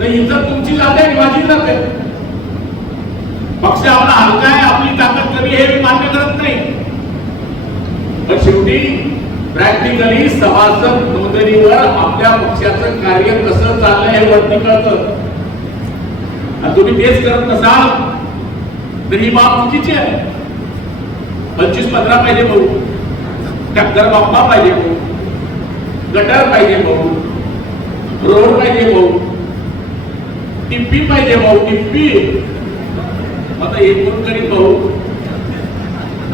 तर इज्जत तुमची जाते आणि माझी जाते पक्ष आपला हलका आहे आपली ताकद कमी हे मी मान्य करत नाही. पण शेवटी प्रॅक्टिकली सभासद नोंदणीवर आपल्या पक्षाचं कार्य कसं चाललंय हे वरती कळतं. आणि तुम्ही तेच करत नसाल तर ही बाब चुकीची आहे. पंचवीस पंधरा पाहिजे भाऊ. टक्कर बाप्पा पाहिजे भाऊ. गटर पाहिजे भाऊ. रोड पाहिजे भाऊ. टिप्पी पाहिजे भाऊ टिप्पी आता हे कोण करीन भाऊ?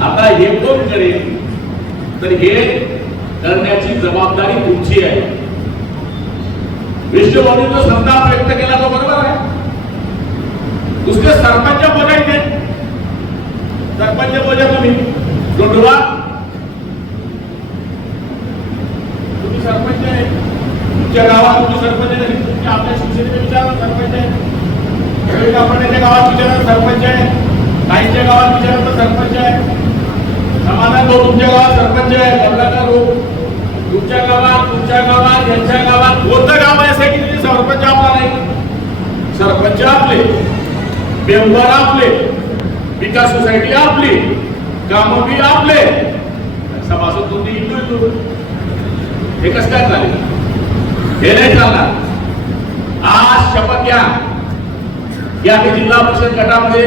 आता हे कोण करेल तर हे करण्याची जबाबदारी तुमची आहे. विश्वबंधूचा संताप व्यक्त केला तो बरोबर आहे. दुसरे सरपंच बोलायचे. सरपंच बोला तुम्ही. जोडवा तुम्ही सरपंच आहे गावात सरपंच आहे तरी आपल्या विचार सरपंच आहे. गावात विचारा सरपंच आहे. गावात विचारा तर सरपंच आहे. समाधान तुमच्या गावात सरपंच आहे तुमच्या गावात तुमच्या गावात यांच्या गावात कोणतं गाव आहे असं की सरपंच आपला नाही सरपंच आपले मेंबर आपले विकास सोसायटी आपली काम बी आपले. सभासद तुम्ही इंडिव्हिज्युअल हे कसं काय चालेल? हे नाही चालणार आज शपथ घ्या. की आम्ही जिल्हा परिषद गटामध्ये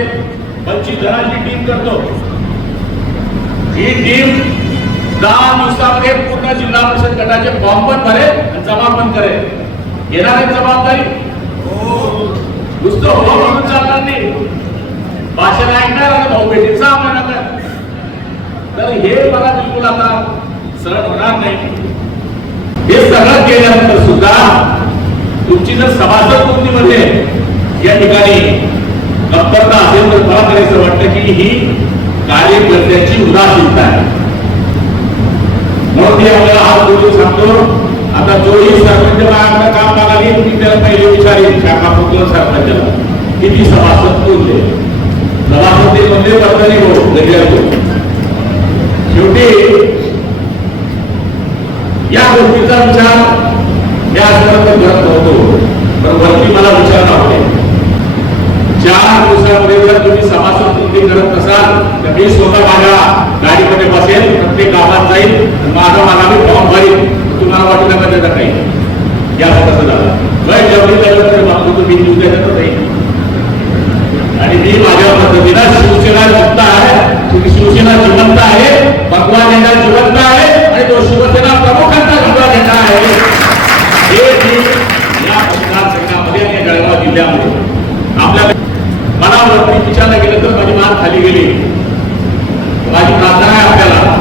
पंचवीस जणांची टीम करतो. ही टीम दहा दिवसामध्ये पूर्ण जिल्हा परिषद गटाचे फॉर्म पण भरेल आणि जमा पण करेल. येणार आहे जबाबदारी? नुसतं हो म्हणून चालणार नाही. भाषण ऐकणार आणि भाऊ भेटीचा आम्हाला तर हे मला बिलकुल आता सरळ होणार नाही. हे सगळं केल्यानंतर सुद्धा तुमची जर सभासद नोंदणीमध्ये या ठिकाणी कमतरता असेल तर मला तरी असं वाटतं की ही कार्यकर्त्याची उदासीनता आहे. म्हणून मी आपल्याला हात बोलून सांगतो. आता जोही सरपंच बाळाकडे काम मागाली मी त्याला पहिले विचारेन शाखा प्रमुख सरपंचाला. किती सभासद नोंदले सभासद ते म्हणजे वर्तनी हो शेवटी गोष्टीचा विचार मी आजपर्यंत करत नव्हतो. पण वरती मला विचार आवडेल चार दिवसामध्ये जर तुम्ही सभासद नोंदणी करत असाल तर मी स्वतः माझ्या गाडीमध्ये बसेल प्रत्येक गावात जाईल माझा मला मी फॉर्म भरेल तुम्हाला वाटू नका त्याचा काही? या कसं झालं गैर जेवढी त्याच्यामध्ये मागतो तुम्ही देऊ त्याच्यात आणि मी माझ्या पद्धतीला शिवसेना जिवंत आहे तुम्ही शिवसेना जिवंत आहे भगवान यांना जिवंत आहे आणि तो शिवसेना प्रमुखांचा झेंडा घेतला आहे हे मी या मतदारसंघामध्ये आणि या जळगाव जिल्ह्यामध्ये आपल्या मनावरती विचारला गेलं तर माझी मान खाली गेली माझी प्रार्थना आहे आपल्याला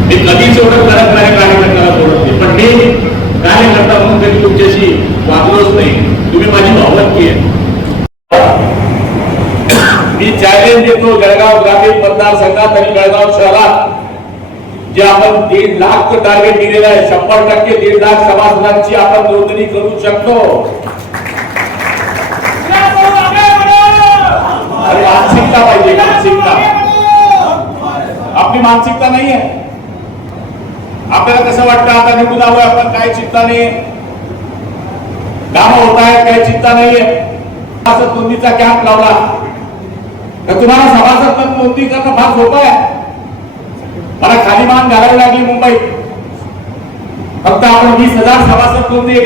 मी कधीच एवढं करत नाही कार्यकर्त्याला सोडत नाही पण मी कार्यकर्ता म्हणून कधी तुमच्याशी वागलोच नाही तुम्ही माझी भावनकी आहे मी देतो जळगाव ग्रामीण मतदारसंघात आणि जळगाव शहरात जे आपण दीड लाख टार्गेट दिलेलं आहे शंभर टक्के दीड लाख सभासदांची आपण नोंदणी करू शकतो. अरे मानसिकता पाहिजे मानसिकता. आपली मानसिकता नाही आहे. आपल्याला कसं वाटतं आता निघून आलोय आपण काय चिंता नाही काम होत आहेत काही चिंता नाहीये असं नोंदीचा कॅम्प लावला. तुम्हाला सभासद पद नोंदणी करणं फार सोपं आहे. मला खाली मान घालावी लागली मुंबईत. फक्त आपण वीस हजार सभासद नोंदणी